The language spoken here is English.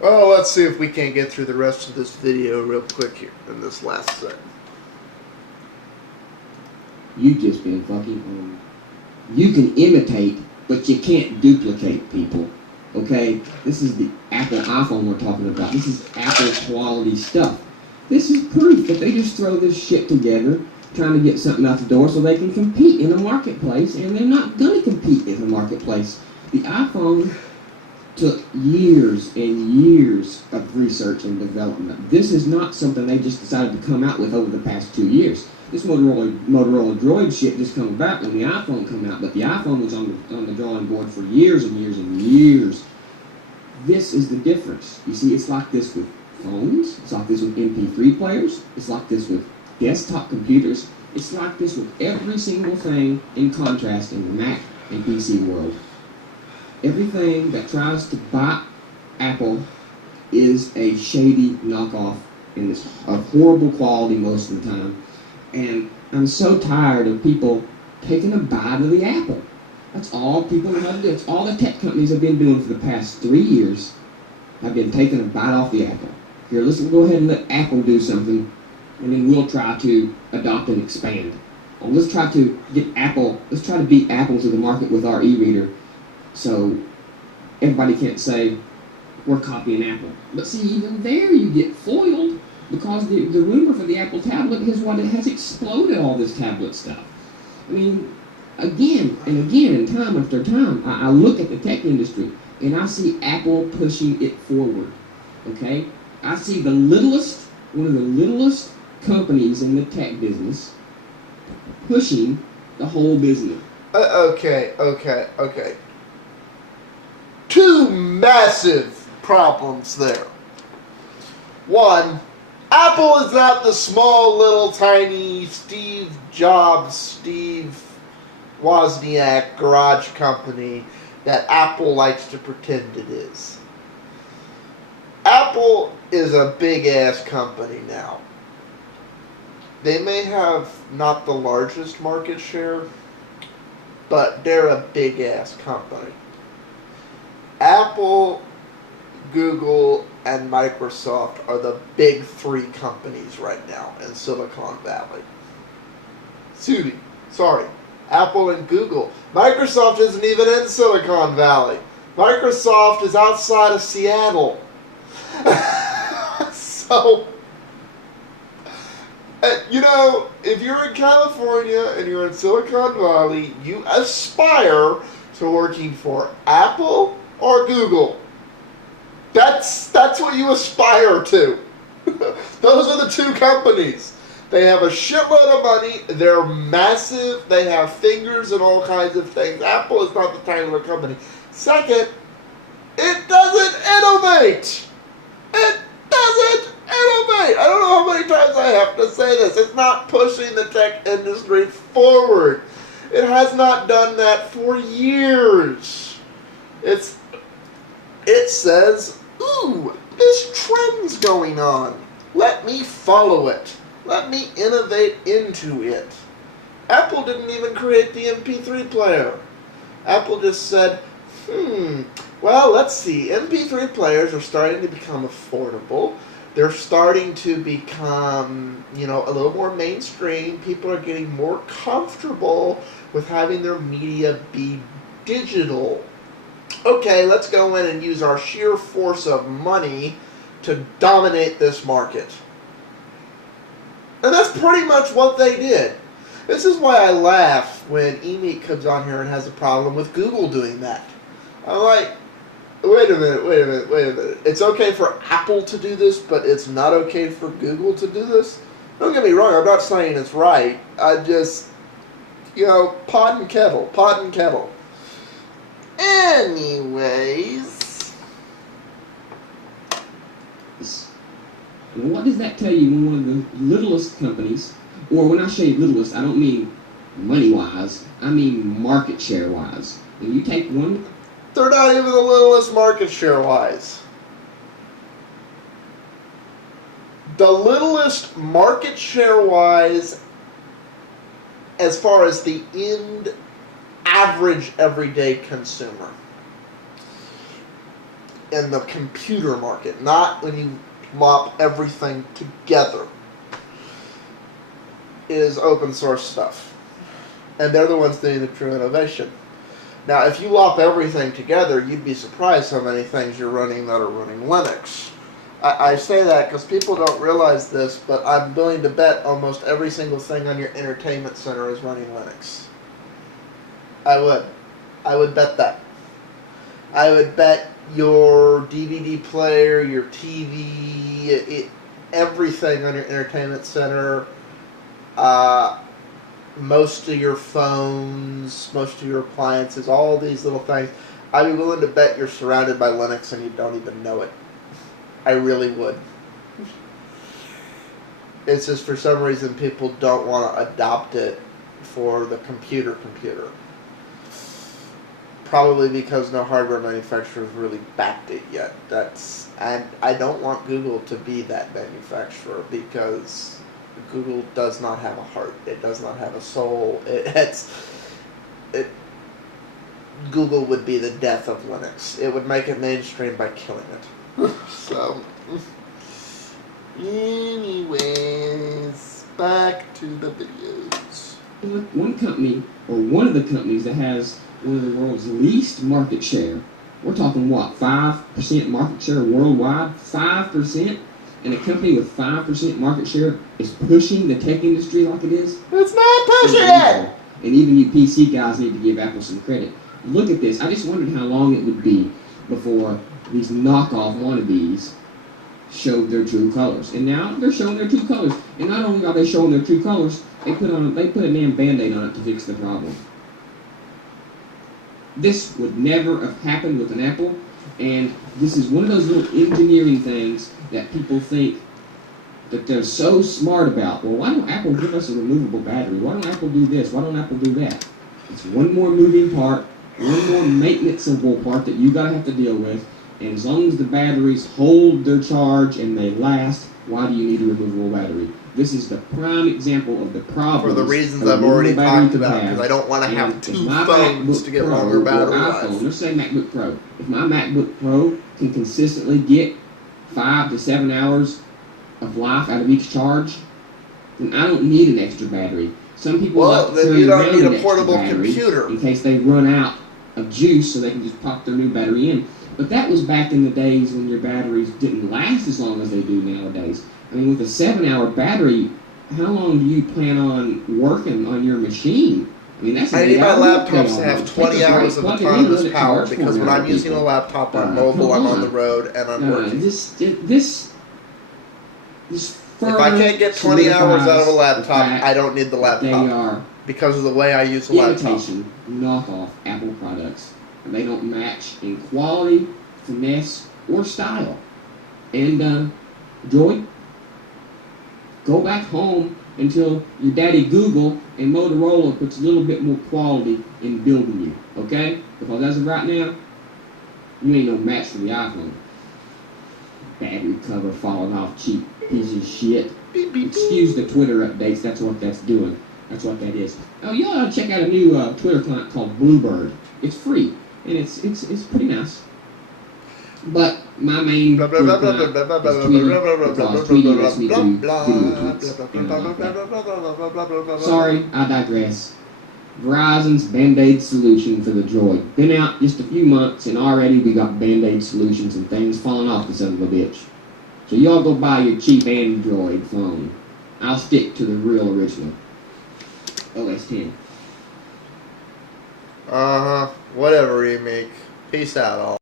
Well, let's see if we can't get through the rest of this video real quick here in this last segment. You just been fucking on. You can imitate, but you can't duplicate, people. Okay? This is the Apple iPhone we're talking about. This is Apple quality stuff. This is proof that they just throw this shit together, trying to get something out the door so they can compete in the marketplace, and they're not going to compete in the marketplace. The iPhone took years and years of research and development. This is not something they just decided to come out with over the past 2 years. This Motorola Droid shit just come about when the iPhone came out, but the iPhone was on the drawing board for years and years and years. This is the difference. You see, it's like this with phones, it's like this with MP3 players, it's like this with desktop computers, it's like this with every single thing in contrast in the Mac and PC world. Everything that tries to buy Apple is a shady knockoff and it's of horrible quality most of the time. And I'm so tired of people taking a bite of the apple. That's all people know how to do. It's all the tech companies have been doing for the past 3 years. Have been taking a bite off the apple. Here, let's go ahead and let Apple do something, and then we'll try to adopt and expand. Or let's try to beat Apple to the market with our e-reader, so everybody can't say we're copying Apple. But see, even there you get foiled, because the rumor for the Apple tablet is what it has exploded all this tablet stuff. I mean, again and again, and time after time, I look at the tech industry and I see Apple pushing it forward. Okay? I see one of the littlest companies in the tech business pushing the whole business. Okay. Two massive problems there. One, Apple is not the small, little, tiny Steve Jobs, Steve Wozniak garage company that Apple likes to pretend it is. Apple is a big-ass company now. They may have not the largest market share, but they're a big-ass company. Apple, Google, and Microsoft are the big three companies right now in Silicon Valley. Sorry. Apple and Google. Microsoft isn't even in Silicon Valley. Microsoft is outside of Seattle. So, if you're in California and you're in Silicon Valley, you aspire to working for Apple or Google. That's what you aspire to. Those are the two companies. They have a shitload of money. They're massive. They have fingers in all kinds of things. Apple is not the tiny little company. Second, it doesn't innovate. It doesn't innovate. I don't know how many times I have to say this. It's not pushing the tech industry forward. It has not done that for years. It says, ooh, this trend's going on. Let me follow it. Let me innovate into it. Apple didn't even create the MP3 player. Apple just said, well, let's see. MP3 players are starting to become affordable. They're starting to become, a little more mainstream. People are getting more comfortable with having their media be digital. Okay, let's go in and use our sheer force of money to dominate this market. And that's pretty much what they did. This is why I laugh when Emeek comes on here and has a problem with Google doing that. I'm like, wait a minute. It's okay for Apple to do this, but it's not okay for Google to do this? Don't get me wrong, I'm not saying it's right. I just, pot and kettle. Anyways. What does that tell you when one of the littlest companies, or when I say littlest, I don't mean money-wise, I mean market share-wise. When you take one... They're not even the littlest market share-wise. The littlest market share-wise as far as the average everyday consumer. in the computer market, not when you lop everything together, is open source stuff. And they're the ones doing the true innovation. Now, if you lop everything together, you'd be surprised how many things you're running that are running Linux. I say that because people don't realize this, but I'm willing to bet almost every single thing on your entertainment center is running Linux. I would bet that. I would bet your DVD player, your TV, everything on your entertainment center, most of your phones, most of your appliances, all these little things, I'd be willing to bet you're surrounded by Linux and you don't even know it. I really would. It's just for some reason people don't want to adopt it for the computer. Probably because no hardware manufacturer's really backed it yet. And I don't want Google to be that manufacturer because Google does not have a heart. It does not have a soul. Google would be the death of Linux. It would make it mainstream by killing it. So, anyways, back to the videos. One company, or one of the companies that has one of the world's least market share, we're talking what, 5% market share worldwide? 5%? And a company with 5% market share is pushing the tech industry like it is? It's not pushing it! And even you PC guys need to give Apple some credit. Look at this. I just wondered how long it would be before these knockoff wannabes showed their true colors. And now they're showing their true colors. And not only are they showing their true colors, they put a damn Band-Aid on it to fix the problem. This would never have happened with an Apple, and this is one of those little engineering things that people think that they're so smart about. Well, why don't Apple give us a removable battery? Why don't Apple do this? Why don't Apple do that? It's one more moving part, one more maintenanceable part that you gotta have to deal with. And as long as the batteries hold their charge and they last, why do you need a removable battery? This is the prime example of the problem. For the reasons I've already talked about, because I don't want to have two phones to get longer battery life. Let's say MacBook Pro. If my MacBook Pro can consistently get 5 to 7 hours of life out of each charge, then I don't need an extra battery. Some people then you don't need a portable computer in case they run out of juice, so they can just pop their new battery in. But that was back in the days when your batteries didn't last as long as they do nowadays. I mean, with a 7-hour battery, how long do you plan on working on your machine? I mean, that's I need my laptops to have 20 hours of autonomous power because when I'm using a laptop on mobile, I'm on the road and I'm working. This if I can't get 20 hours out of a laptop, I don't need the laptop. They are because of the way I use a laptop. Imitation, knockoff Apple products. They don't match in quality, finesse, or style. And, Joy, go back home until your daddy Google and Motorola puts a little bit more quality in building you, okay? Because as of right now, you ain't no match for the iPhone. Battery cover falling off, cheap piece of shit. Beep, beep, Excuse the Twitter updates, that's what that's doing. That's what that is. Oh, you ought to check out a new Twitter client called Bluebird. It's free, and it's pretty nice. But my main Twitter client is Tweety, because Tweety lets me do video tweets. Sorry, I digress. Verizon's Band-Aid solution for the Droid. Been out just a few months, and already we got Band-Aid solutions and things falling off the son of a bitch. So y'all go buy your cheap Android phone. I'll stick to the real original. OS 10. Whatever, Emeek. Peace out, all.